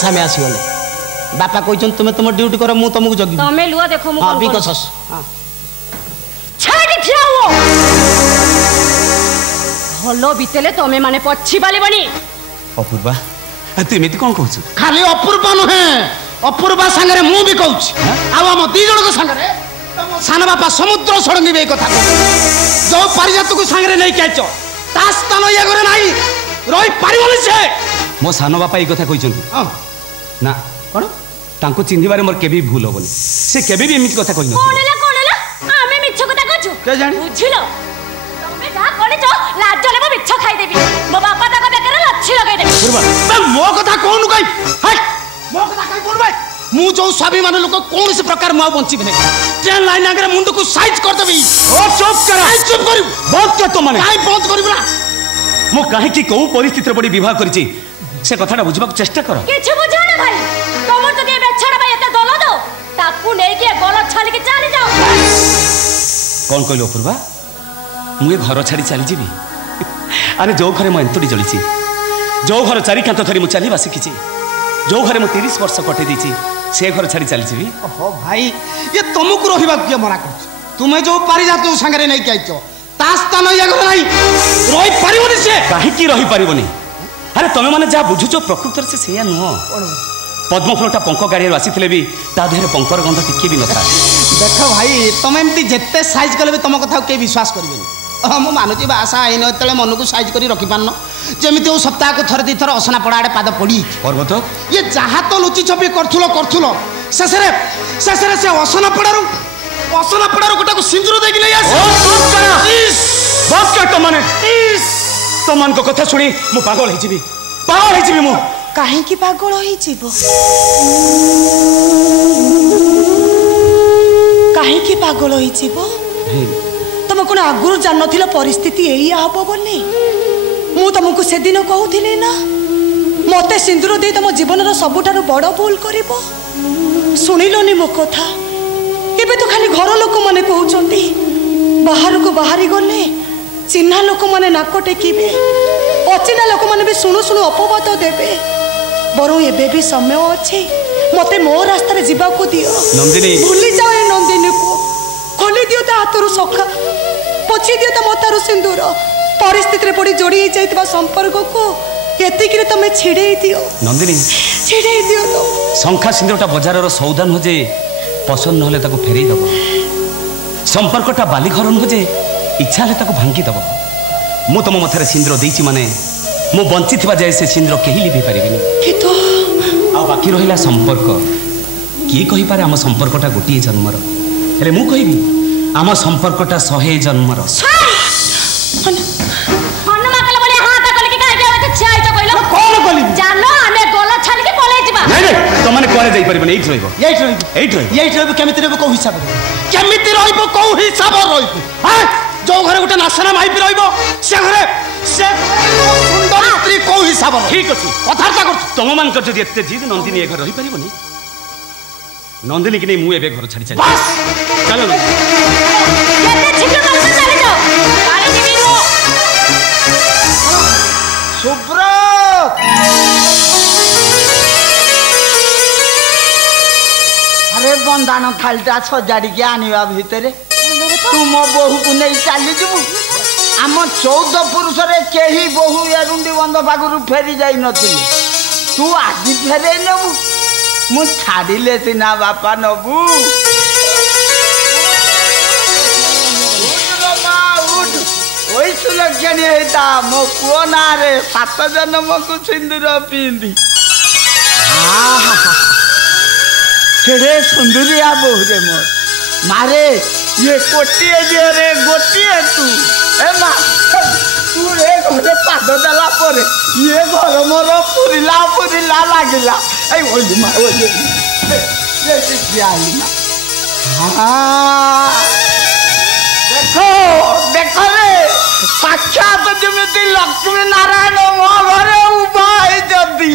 सामे आसीगले बापा कहछन तुमे तुम ड्यूटी कर मु तुमको जगी तमे लुआ देखो मु हां बिकसस हां छाड़ी ठियाओ हलो बितेले तमे माने पछी बाले बनी अपूर्वा तू एमिति कोन कहछु खाली अपूर्वा नहे अपूर्वा संगे मु भी कहछ आ हम दी जण को संगे सान बापा समुद्र सड़ंगी बे कथा जो परिजात को संगे नहीं कहछ ता स्थान ये करे नाही रही पारिबनी से मो सान बापा ई कथा कहछन ना कोन तांको चिन्हिबारे मोर केबी भूल होबनी से केबी भी एमिति कथा कहन कोनला आमे मिछ कथा कहछु के जानि बुझिलो तमे जा कोने जो लाजले मो मिछ खाई देबी मो बापा ताका बेकर लच्छी लगाई देबी पूर्वा मो कथा कोन कई हट मो कथा कई कोन भाई मु जो स्वाभिमान लोक कौन से प्रकार मु बंची बने ट्रेन लाइन आगे मुंड को साइज कर देबी ओ चुप कर चुप कर बहुत के तो माने काई बंद करबला मो काहे की को परिस्थिति रे पड़ी विवाह करची से कथाटा बुझबाक चेष्टा कर किछ बुझा ना भाई तमर तो ए बेछड़ा भाई एते दल दो ताकू नै के गलत छाली के चली जाओ कौन कहलो अपूर्वा मु ए घर छाड़ी चली जीवी अरे जो घरे मो एंतुडी जळीची जो घर चारि कांत धरी मु चली बासी किची जो घरे मु 30 वर्ष कटे दीची से घर छाड़ी चली जीवी ओहो भाई ये तुमको रहिबा के मना कर तुमे जो पारिजात संगे नहीं कहछो ता स्थान ये घर नहीं रही पारिबनी से काहे की रही पारिबनी अरे तमे माने जा बुझुचो प्रकृति से सेया नुह पद्मफुलटा पंख गाड़ी आसीथिले भी ता देहरे पंकर गंध टिके भी नथा देख भाई तुम एमती जेते साइज कले भी तुम कथा के विश्वास करबेनी मु मानुची आशा आईन एतले मन को साइज करी रखि पारन जेमिति सप्ताह को थरे दी थर असना पड़ा आड़े पाद पड़ी पर्वत ये जहा तो लुचि छपी करथुलो शेषरे से असना पड़ारू गोटा को सिंदूर देकी नहीं आस बस का तो माने तमन को कथा सुनी मु पागल हे जीवी मु काहे की पागल होई जीवो काहे की पागल होई जीवो तुम कौन आगुर जान नथिला परिस्थिति एया हबो बोली मु तुमको से दिन कहूथिली ना मते सिंदूर दे तुम जीवन रो सबुठारो बड़ भूल करिवो सुनिलोनी मो कथा एबे तो खाली घर लोक माने कहउचंती बाहर को बाहरी गले चिन्हा लोक माने नाक टेकिबे अचिना लोक माने भी शुणु शुणु अपवाद देबे बरु एबे भी समय अछि मते मो रास्ता रे जीवा को दियो नंदिनी भूली जाओ ए नंदिनी को खोली दियो ता हाथरू सखा पोछि दियो ता मतारू सिंदूर परिस्थिति रे पड़ी जोड़ी जाइतबा संपर्क को एतिक रे तमे छिड़े दियो नंदिनी छिड़े दियो तो शंखा सिंदूरटा बाजार रो सौदा न जे पसंद नहले ताको फेरै दबो संपर्कटा बाली घर न जे इच्छा ले ताको भांगी दबो मु तम मथरे सिंदूर देइची माने मु बंची थिबा जाय से सिंदूर केही लिभि परिबिनी कि तो आ बाकी रहिला संपर्क की कहि पारे हम संपर्कटा गोटी जन्मर अरे मु कहिबी आम संपर्कटा 100 जन्मर कौन गली जानो हमें गलत छाली के पले जिबा नहीं नहीं तो माने कोरे जाई परबे एइठ रहइबो एइठ रहइबो केमिति रहइबो को हिसाब केमिति रहइबो को हिसाब रहइबो हां जो घरे गोटे नासना माइपी रहइबो से घरे से सुंदर स्त्री को हिसाब ठीक अछि कथार्ता कर तुम मान कर जदि एते जिद नंदिनी ए घर रहि परिबोनी नंदिनी कि नहीं मु एबे घर छाड़ी चली बस चलो केते छिटो कर चली जाओ गाड़ी की बिरो सुब्रत अरे बंदान थालटा सजाड़ी के आनिबा भितरे तू मो बहु को नहीं चली जीवु आम 14 पुरुष रे केही बहु एरुंडी बंद पागुरु फेरी जाई नथिली तू आज फेरे नबु मु छाड़िले सिना बापा नबु ओई सुलक्षणी हेता मो पुओ ना रे 7 जन्म को सिंदूर पिंदी केड़े सुंदरिया बहु रे मोर मारे ये कोटिए जे रे गोटिए तू ए मा तू रे घरे पाद देला परे ये घर मोर पुरिला लागिला ए ओई मा ओई ये से आई मा हां देखो रे साक्षात जमिति लक्ष्मी नारायण मो घरे उभा है जदी